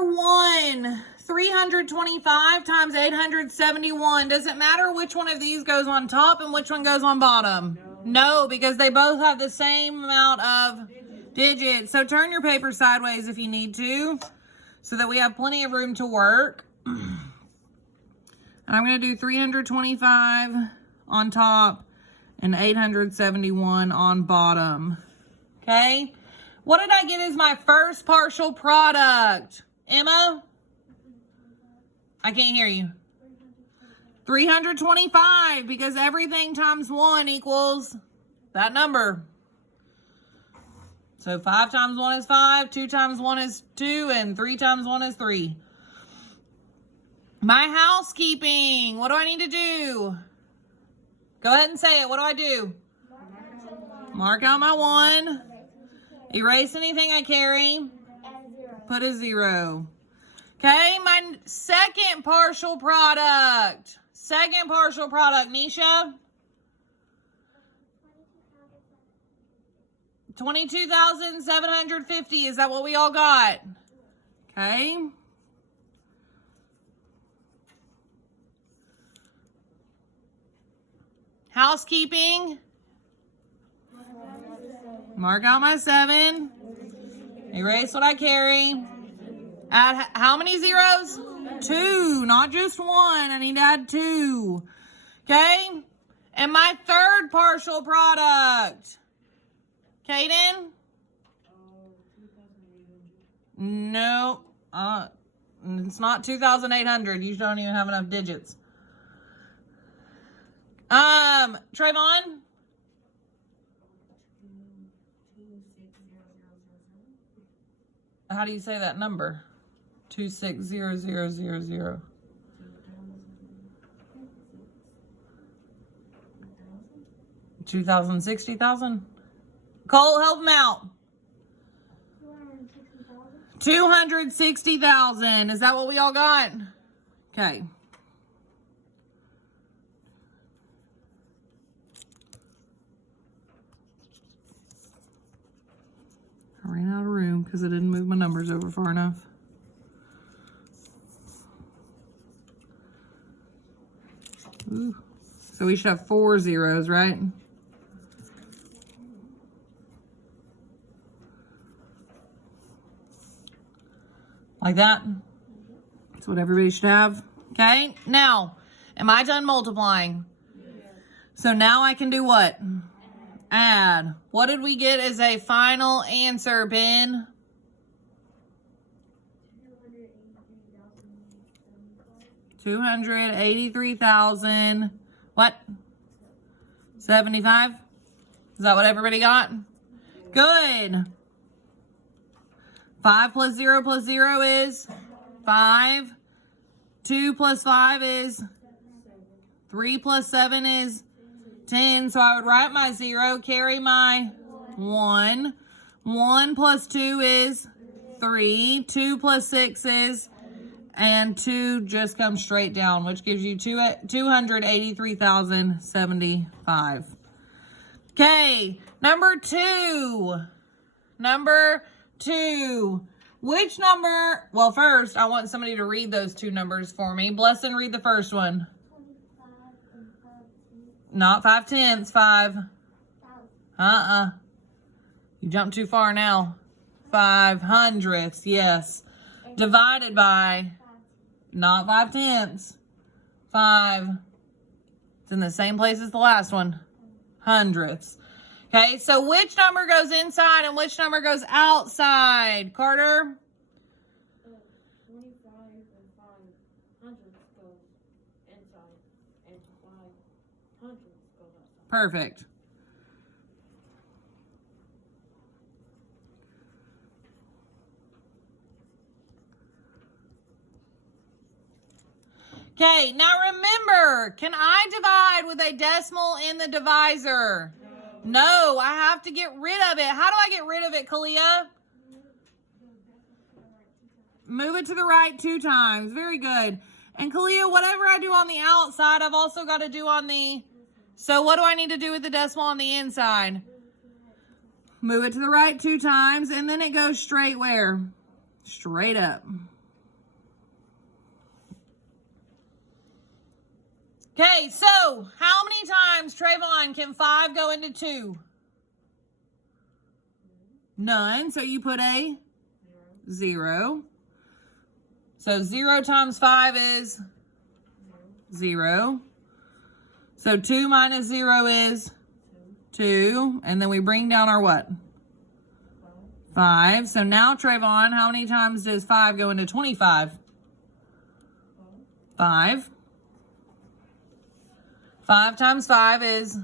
number 1, 325 times 871. Does it matter which one of these goes on top and which one goes on bottom? No, because they both have the same amount of digits. So turn your paper sideways if you need to, so that we have plenty of room to work. And I'm going to do 325 on top and 871 on bottom. Okay? What did I get as my first partial product? Emma? I can't hear you. 325, because everything times 1 equals that number. So 5 times 1 is 5, 2 times 1 is 2, and 3 times 1 is 3. My housekeeping. What do I need to do? Go ahead and say it. What do I do? Mark out my 1. Erase anything I carry. Put a 0. Okay, my second partial product. Second partial product, Nisha. 22,750. Is that what we all got? Okay. Housekeeping. Mark out my 7. Erase what I carry. Add how many zeros? 2, not just 1. I need to add 2. Okay? And my third partial product. Kaden? No. It's not 2,800. You don't even have enough digits. Trayvon? How do you say that number? 260000. 2,060,000? Cole, help him out. 260,000. Is that what we all got? Okay. I ran out of room because I didn't move my numbers over far enough. Ooh. So we should have 4 zeros, right? Like that. That's what everybody should have. Okay. Now, am I done multiplying? So now I can do what? Add. What did we get as a final answer, Ben? 283,000. What? 75? Is that what everybody got? Good. 5 plus 0 is 5. 2 plus 5 is 3 plus 7 is 10. So I would write my 0, carry my 1. 1 plus 2 is 3. 2 plus 6 is, and 2 just comes straight down, which gives you 283,075. Okay, number 2. Number 2. Which number? Well, first, I want somebody to read those 2 numbers for me. Blessing, read the first one. Not 5/10, 5. You jumped too far now. 500ths, yes. Divided by, not 5/10, 5. It's in the same place as the last one. Hundredths. Okay, so which number goes inside and which number goes outside? Carter? 25 and 5 hundredths goes inside, and 5 hundredths goes outside. Perfect. Okay, now remember, can I divide with a decimal in the divisor? No, I have to get rid of it. How do I get rid of it, Kalia? Move it to the right 2 times. Very good. And Kalia, whatever I do on the outside, I've also got to do on the... So what do I need to do with the decimal on the inside? Move it to the right 2 times, and then it goes straight where? Straight up. Okay, so how many times, Trayvon, can 5 go into 2? None. So you put a 0. So 0 times 5 is 0. So 2 minus 0 is 2. And then we bring down our what? 5. So now, Trayvon, how many times does 5 go into 25? 5. 5 times 5 is,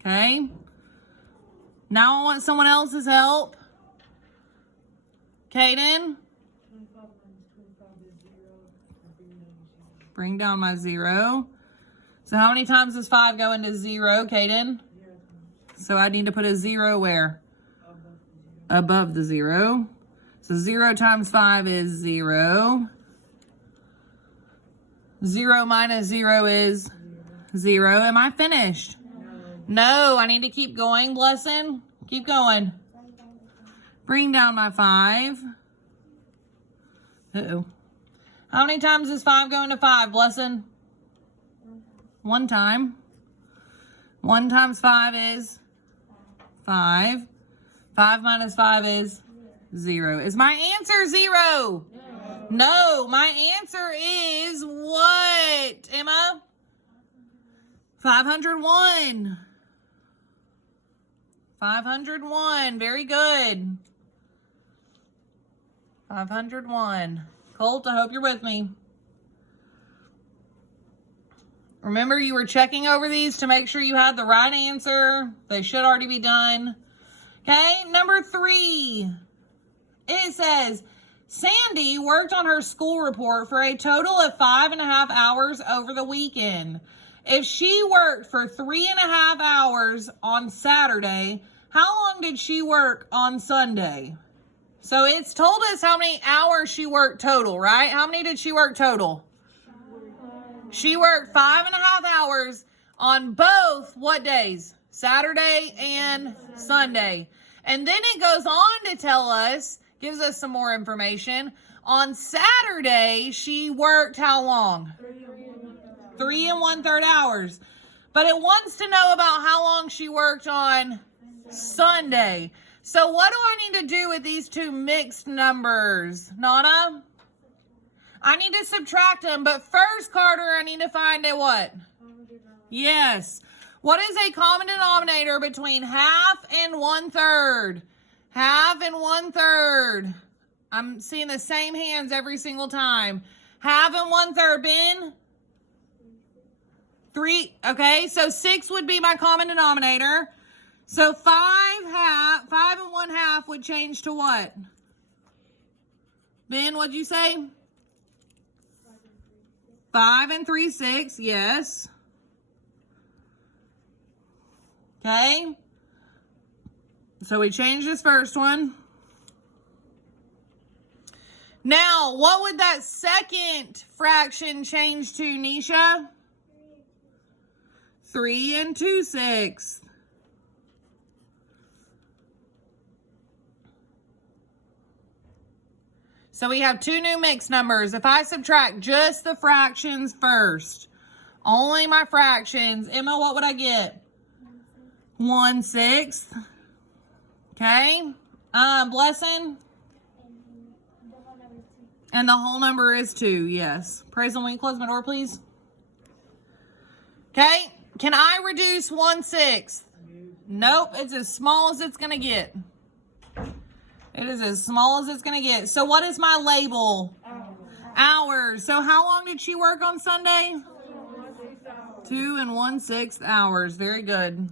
okay. Now I want someone else's help. Kaden? Bring down my 0. So how many times does 5 go into 0, Kaden? So I need to put a 0 where? Above the 0. So 0 times 5 is 0. 0 minus 0 is 0. Am I finished? No, I need to keep going, Blessing. Keep going. Bring down my 5. Uh-oh. How many times does 5 go into 5, Blessing? 1 time. 1 times 5 is 5. 5 minus 5 is 0. Is my answer 0? No, my answer is what, Emma? 501. 501. Very good. 501. Colt, I hope you're with me. Remember, you were checking over these to make sure you had the right answer. They should already be done. Okay, number 3. It says, Sandy worked on her school report for a total of 5.5 hours over the weekend. If she worked for 3.5 hours on Saturday, how long did she work on Sunday? So it's told us how many hours she worked total, right? How many did she work total? She worked 5.5 hours on both what days? Saturday and Sunday. And then it goes on to tell us, gives us some more information. On Saturday, she worked how long? 3 1/3 hours. But it wants to know about how long she worked on Sunday. So what do I need to do with these two mixed numbers? Nana? I need to subtract them. But first, Carter, I need to find a what? Yes. What is a common denominator between 1/2 and 1/3? 1/2 and 1/3. I'm seeing the same hands every single time. 1/2 and 1/3, Ben? 3. Okay, so 6 would be my common denominator. So 5 and 1/2 would change to what? Ben, what'd you say? 5 and 3/6, yes. Okay. So we change this first one. Now, what would that second fraction change to, Nisha? 3 and 2/6. So we have two new mixed numbers. If I subtract just the fractions first, only my fractions, Emma, what would I get? 1/6. Okay. Blessing? And the whole number is 2, yes. Praise and will you close my door, please? Okay. Can I reduce 1/6? Nope. It's as small as it's going to get. It is as small as it's going to get. So what is my label? Hours. So how long did she work on Sunday? 2 1/6 hours. Very good.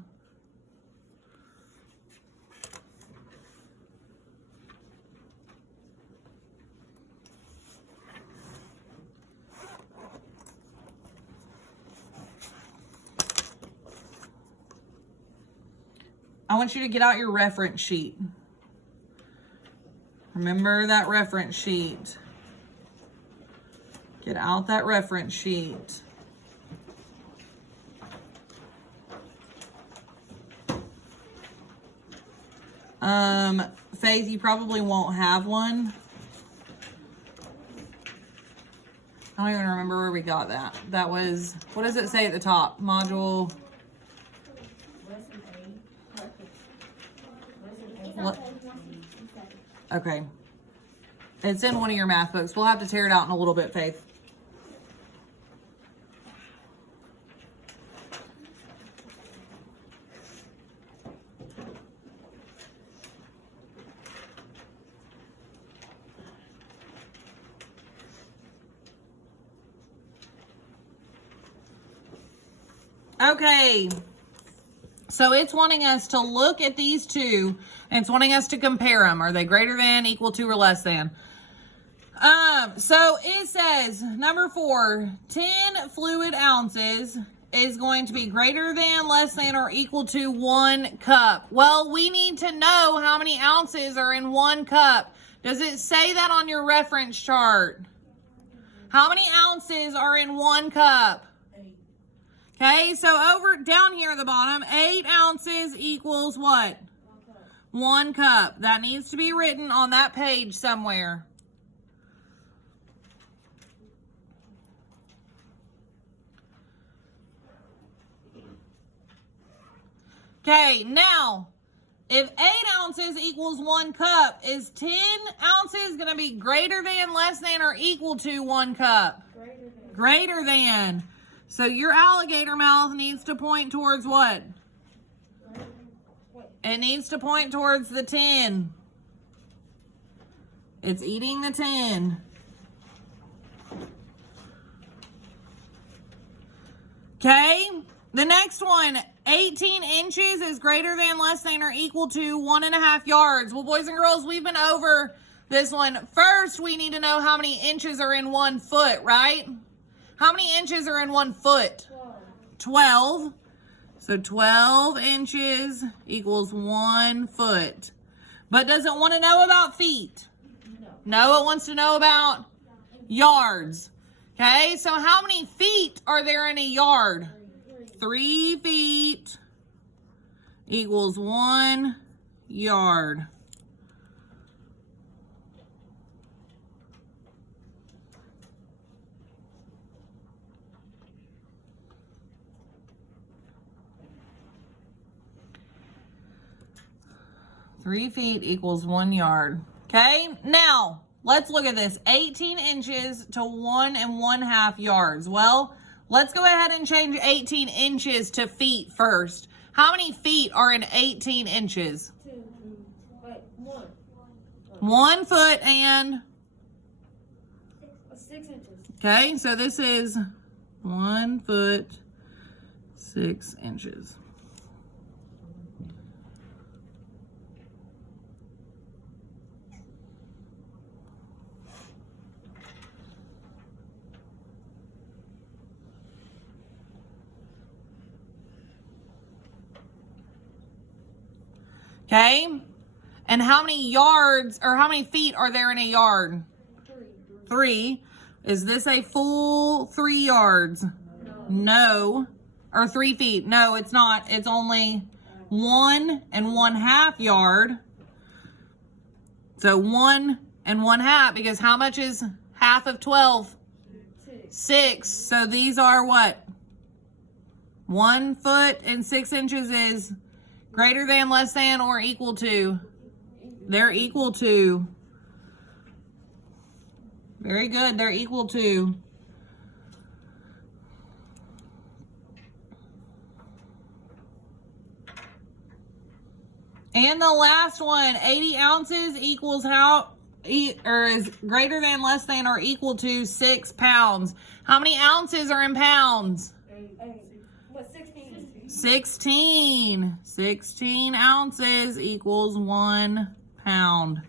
I want you to get out your reference sheet. Remember that reference sheet. Get out that reference sheet. Faith, you probably won't have one. I don't even remember where we got that. That was, what does it say at the top? Module. What? Okay. It's in one of your math books. We'll have to tear it out in a little bit, Faith. Okay, so it's wanting us to look at these two, and it's wanting us to compare them. Are they greater than, equal to, or less than? So it says, number 4, 10 fluid ounces is going to be greater than, less than, or equal to 1 cup. Well, we need to know how many ounces are in 1 cup. Does it say that on your reference chart? How many ounces are in 1 cup? Okay, so over down here at the bottom, 8 ounces equals what? 1 cup. That needs to be written on that page somewhere. Okay, now, if 8 ounces equals 1 cup, is 10 ounces going to be greater than, less than, or equal to 1 cup? Greater than. So your alligator mouth needs to point towards what? It needs to point towards the 10. It's eating the 10. Okay, the next one, 18 inches is greater than, less than, or equal to 1.5 yards. Well, boys and girls, we've been over this one. First, we need to know how many inches are in 1 foot, right? How many inches are in 1 foot? 12. So 12 inches equals 1 foot. But does it want to know about feet? No, it wants to know about yards. Okay, so how many feet are there in a yard? 3 feet equals 1 yard. Three feet equals 1 yard. Okay, now let's look at this. 18 inches to 1.5 yards. Well, let's go ahead and change 18 inches to feet first. How many feet are in 18 inches? 1. 1 foot and 6 inches. okay, so this is 1 foot 6 inches. Okay, and how many yards or how many feet are there in a yard? 3. Is this a full 3 yards? No. Or 3 feet? No, it's not. It's only 1.5 yard. So 1 1/2, because how much is half of 12? 6. So these are what? 1 foot and 6 inches is greater than, less than, or equal to? They're equal to. Very good. They're equal to. And the last one, 80 ounces equals how, or is greater than, less than, or equal to 6 pounds. How many ounces are in pounds? 16. 16 ounces equals 1 pound.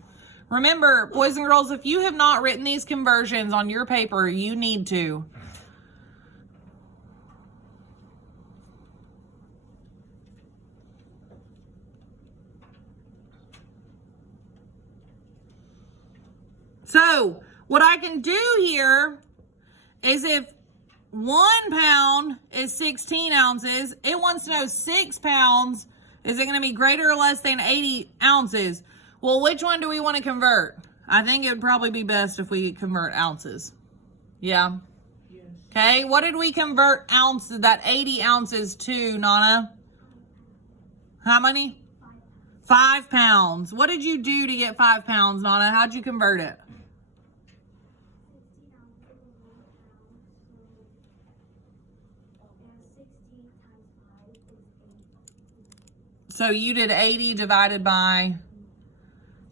Remember, boys and girls, if you have not written these conversions on your paper, you need to. So, what I can do here is if 1 pound is 16 ounces, it wants to know 6 pounds, is it going to be greater or less than 80 ounces? Well, which one do we want to convert? I think it would probably be best if we convert ounces. Yeah. Okay, what did we convert that 80 ounces to, Nana? How many? 5 pounds. What did you do to get 5 pounds, Nana? How'd you convert it? So you did 80 divided by,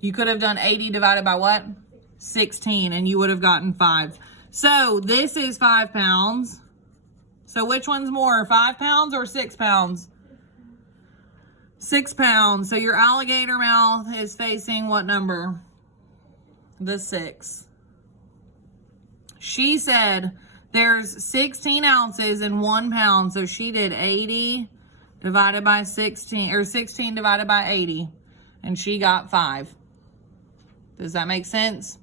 you could have done 80 divided by what? 16, and you would have gotten 5. So this is 5 pounds. So which one's more, 5 pounds or 6 pounds? 6 pounds. So your alligator mouth is facing what number? The 6. She said there's 16 ounces in 1 pound. So she did 80 divided by 16, or 16 divided by 80. And she got 5. Does that make sense?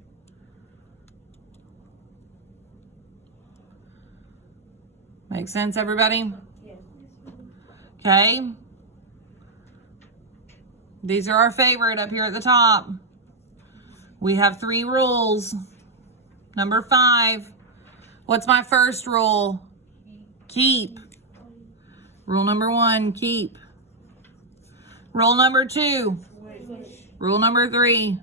Make sense, everybody? Yes. Okay. These are our favorite up here at the top. We have 3 rules. Number 5. What's my first rule? Keep. Rule number 1, keep. Rule number 2. Rule number 3.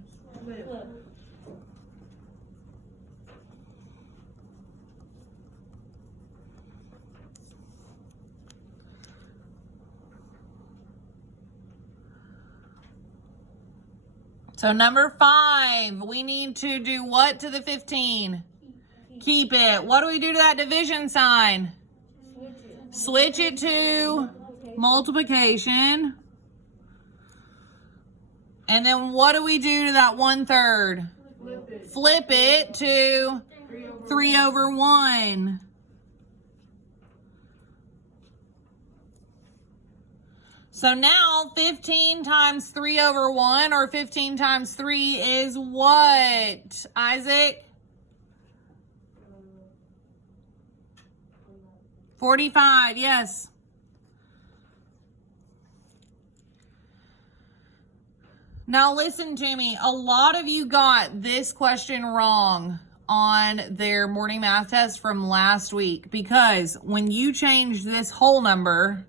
So number 5, we need to do what to the 15? Keep it. What do we do to that division sign? Switch it to multiplication. And then what do we do to that 1/3? Flip it to 3/1. So now 15 times 3/1 or 15 times 3 is what, Isaac? 45, yes. Now listen to me. A lot of you got this question wrong on their morning math test from last week, because when you change this whole number,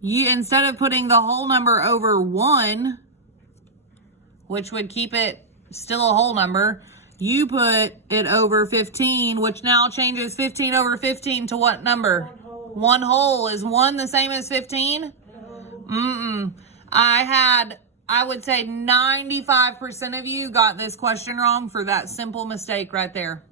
you, instead of putting the whole number over 1, which would keep it still a whole number, you put it over 15, which now changes 15 over 15 to what number? 1 whole. Is 1 the same as 15? No. I would say 95% of you got this question wrong for that simple mistake right there.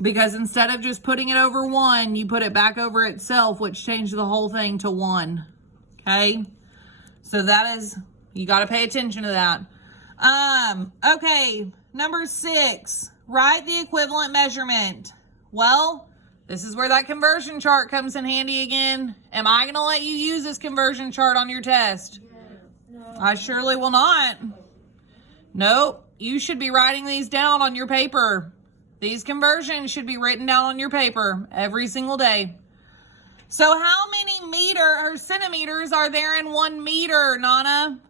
Because instead of just putting it over 1, you put it back over itself, which changed the whole thing to 1. Okay? So that is, you got to pay attention to that. Okay, number 6, write the equivalent measurement. Well, this is where that conversion chart comes in handy again. Am I going to let you use this conversion chart on your test? No. I surely will not. Nope, you should be writing these down on your paper. These conversions should be written down on your paper every single day. So how many centimeters are there in 1 meter, Nana?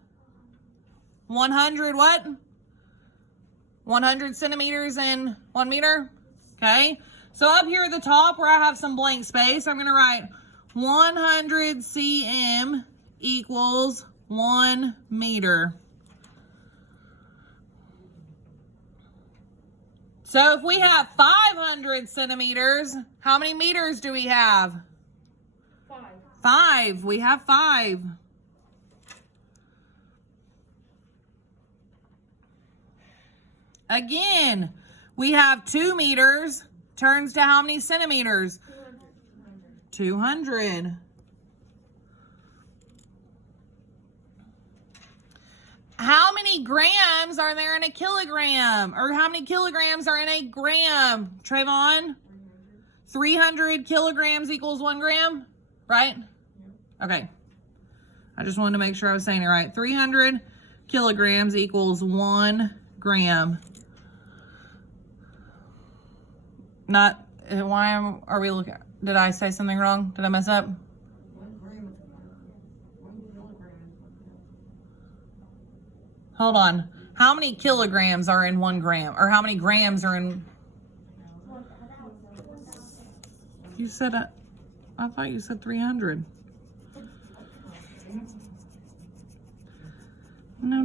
100 what? 100 centimeters in 1 meter? Okay. So up here at the top where I have some blank space, I'm going to write 100 cm equals 1 meter. So if we have 500 centimeters, how many meters do we have? 5. 5. We have 5. Again, we have 2 meters turns to how many centimeters? 200. How many grams are there in a kilogram? Or how many kilograms are in a gram? Trayvon? 300 kilograms equals 1 gram, right? Okay. I just wanted to make sure I was saying it right. 300 kilograms equals 1 gram. Not, why are we looking, did I say something wrong? Did I mess up? Hold on. How many kilograms are in 1 gram? Or how many grams are in You said I thought you said 300. No.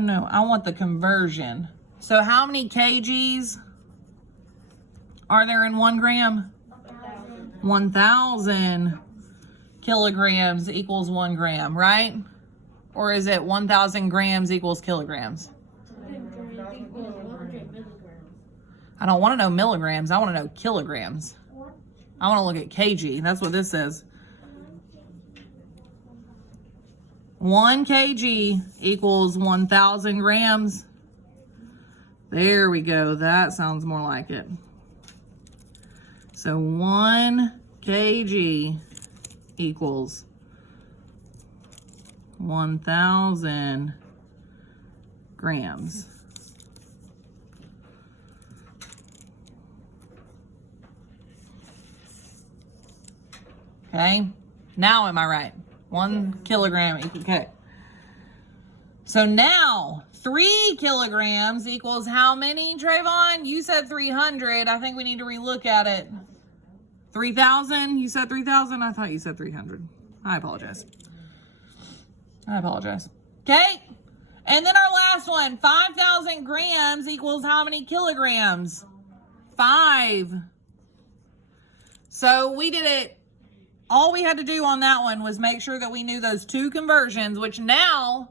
No. I want the conversion. So how many kgs are there in 1 gram? 1,000 kilograms equals 1 gram, right? Or is it 1,000 grams equals kilograms? I don't want to know milligrams. I want to know kilograms. I want to look at kg. That's what this says. 1 kg equals 1,000 grams. There we go. That sounds more like it. So 1 kg equals 1,000 grams. Okay, now am I right? 1 kilogram equals, okay. So now 3 kilograms equals how many, Trayvon? You said 300. I think we need to relook at it. 3,000? You said 3,000? I thought you said 300. I apologize. Okay. And then our last one, 5,000 grams equals how many kilograms? 5. So we did it. All we had to do on that one was make sure that we knew those 2 conversions, which now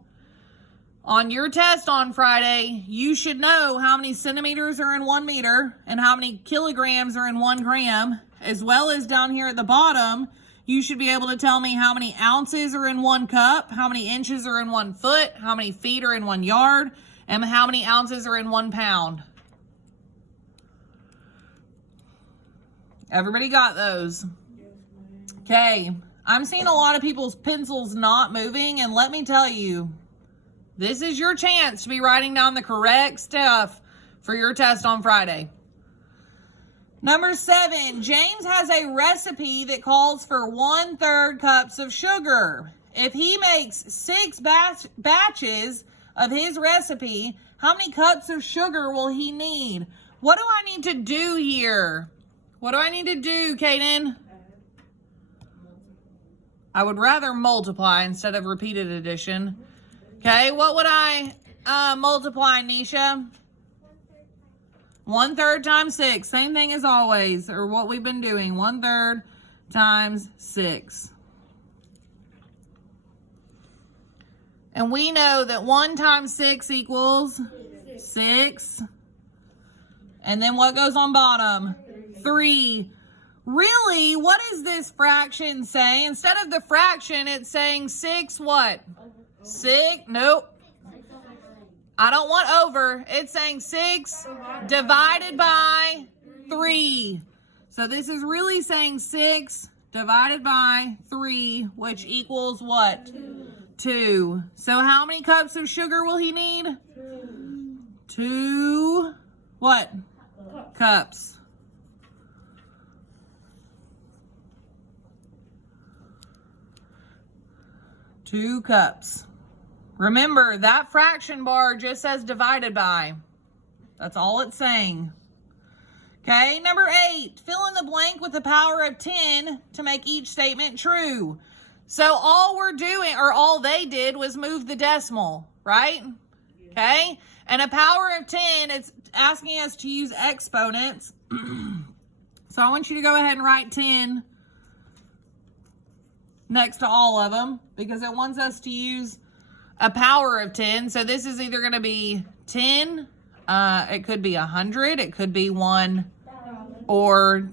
on your test on Friday, you should know how many centimeters are in 1 meter and how many kilograms are in 1 gram, as well as down here at the bottom, you should be able to tell me how many ounces are in 1 cup, how many inches are in 1 foot, how many feet are in 1 yard, and how many ounces are in 1 pound. Everybody got those? Okay, I'm seeing a lot of people's pencils not moving, and let me tell you, this is your chance to be writing down the correct stuff for your test on Friday. Number 7, James has a recipe that calls for 1/3 cups of sugar. If he makes 6 batches of his recipe, how many cups of sugar will he need? What do I need to do here? What do I need to do, Kaden? I would rather multiply instead of repeated addition. Okay, what would I multiply, Nisha? 1/3 times 6. Same thing as always, or what we've been doing. 1/3 times 6. And we know that 1 times 6 equals 6. And then what goes on bottom? 3. Really, what is this fraction saying? Instead of the fraction, it's saying 6 what? 6, nope. I don't want over. It's saying 6 divided by 3. So this is really saying 6 divided by 3, which equals what? 2. So how many cups of sugar will he need? 2 what? Cups. Two cups. Remember, that fraction bar just says divided by. That's all it's saying. Okay, number 8. Fill in the blank with the power of 10 to make each statement true. So all we're doing, or all they did, was move the decimal, right? Okay, and a power of 10, it's asking us to use exponents. So I want you to go ahead and write 10 next to all of them, because it wants us to use a power of 10. So this is either going to be 10, it could be 100, it could be 1 or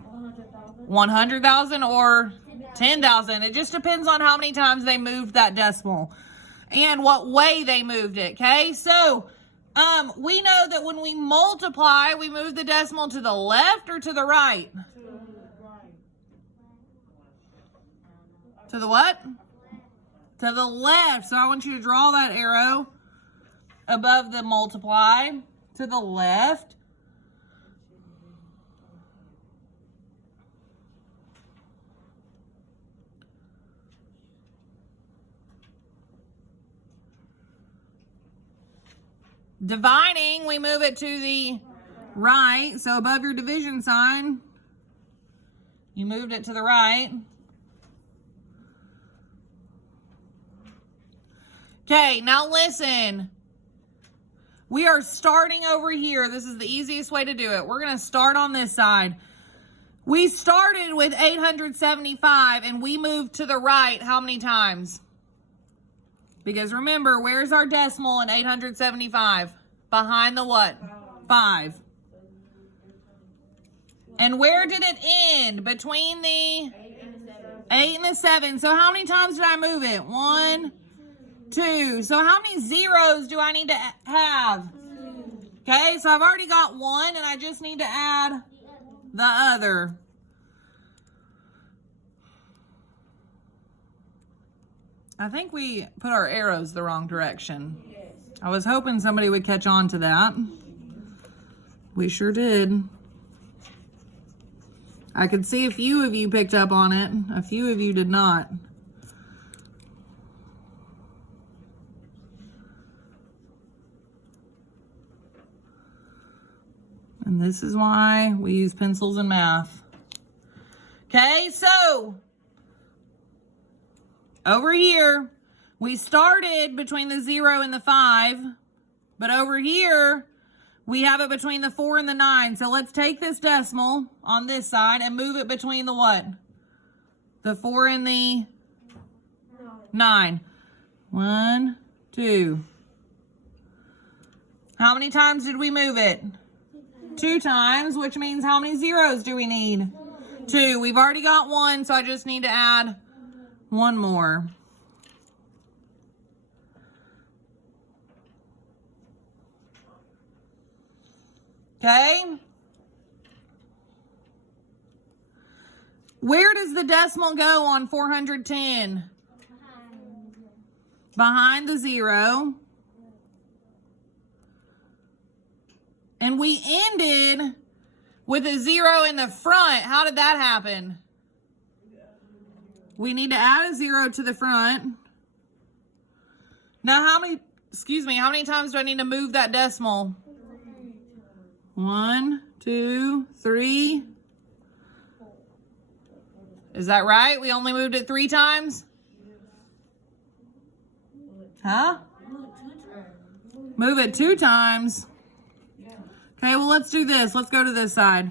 100,000 or 10,000. It just depends on how many times they moved that decimal and what way they moved it. Okay, so we know that when we multiply, we move the decimal to the left or to the right. To the what? To the left. So I want you to draw that arrow above the multiply to the left. Dividing, we move it to the right. So above your division sign, you moved it to the right. Okay, now listen. We are starting over here. This is the easiest way to do it. We're going to start on this side. We started with 875 and we moved to the right how many times? Because remember, where's our decimal in 875? Behind the what? 5. And where did it end? Between the 8 and the 7. So how many times did I move it? 1, 2. So how many zeros do I need to have? Okay, so I've already got 1 and I just need to add the other. I think we put our arrows the wrong direction. I was hoping somebody would catch on to that. We sure did. I could see a few of you picked up on it. A few of you did not. And this is why we use pencils in math. Okay, so over here, we started between the 0 and the 5, but over here, we have it between the 4 and the 9. So let's take this decimal on this side and move it between the what? The 4 and the 9. 1, 2. How many times did we move it? 2 times, which means how many zeros do we need? 2. We've already got 1, so I just need to add 1 more. Okay. Where does the decimal go on 410? Behind the 0. And we ended with a 0 in the front. How did that happen? We need to add a 0 to the front. Now how many times do I need to move that decimal? 1, 2, 3. Is that right? We only moved it 3 times? Huh? Move it 2 times. Okay, well, let's do this. Let's go to this side.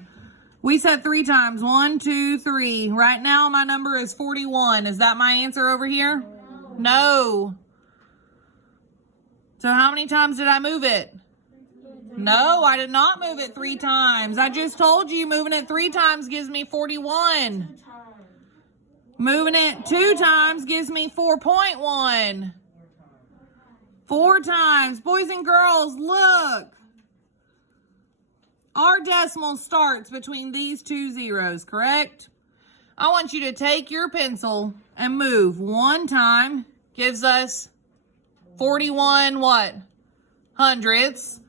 We said 3 times. 1, 2, 3. Right now, my number is 41. Is that my answer over here? No. So how many times did I move it? No, I did not move it 3 times. I just told you moving it 3 times gives me 41. Moving it 2 times gives me 4.1. 4 times. Boys and girls, look. Our decimal starts between these 2 zeros, correct? I want you to take your pencil and move 1 time. Gives us 41 what? Hundredths.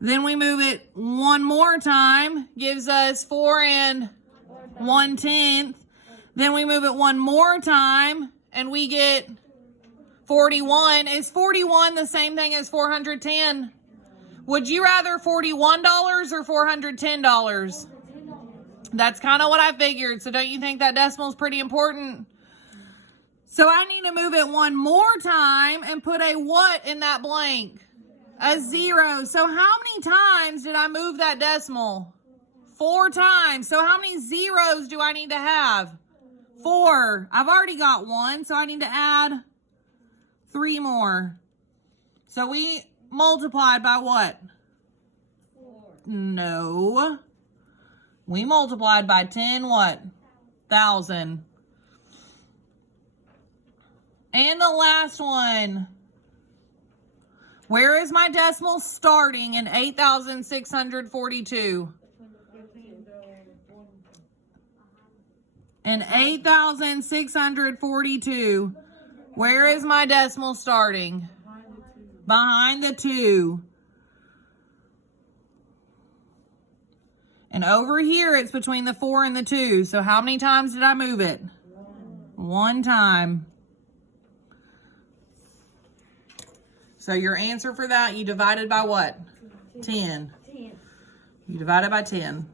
Then we move it 1 more time. Gives us 4 1/10. Then we move it 1 more time. And we get 41. Is 41 the same thing as 410? Would you rather $41 or $410? That's kind of what I figured. So don't you think that decimal is pretty important? So I need to move it 1 more time and put a what in that blank? A 0. So how many times did I move that decimal? 4 times. So how many zeros do I need to have? 4. I've already got 1, so I need to add 3 more. So we multiplied by what? 4. No. We multiplied by 10 what? 1,000. And the last one. Where is my decimal starting in 8,642? In 8,642. Where is my decimal starting? Behind the 2. And over here, it's between the 4 and the 2. So how many times did I move it? 1 time. So your answer for that, you divided by what? 10. You divide it by 10.